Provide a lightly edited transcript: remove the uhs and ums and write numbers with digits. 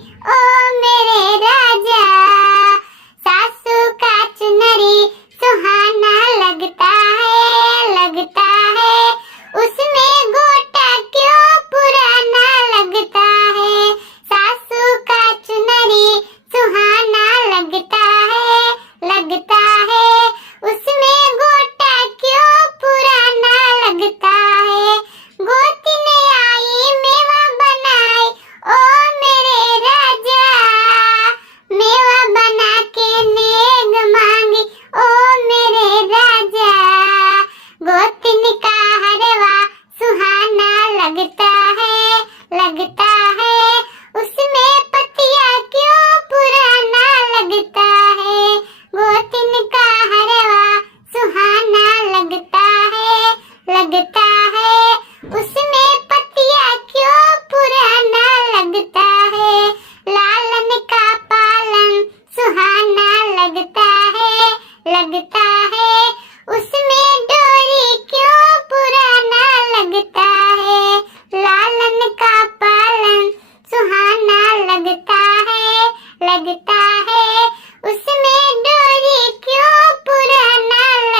ओ मेरे राजा। सासू का चुनरी सुहाना लगता है उसमें गोटा क्यों पुराना लगता है। सासू का चुनरी सुहाना लगता है उसमें गोटा क्यों पुराना लगता है। गोतिन आई मेवा बनाई ओ मेरे राजा। मेवा बना के नेग मांगी ओ मेरे राजा। गोतिन का हरवा सुहाना लगता है उसमें पतिया क्यों पुराना लगता है। गोतिन का हरवा सुहाना लगता है उसमें पतिया क्यों पुराना लगता है। लालन का पालन सुहाना लगता है उसमें डोरी क्यों पुराना लगता है। लालन का पालन सुहाना लगता है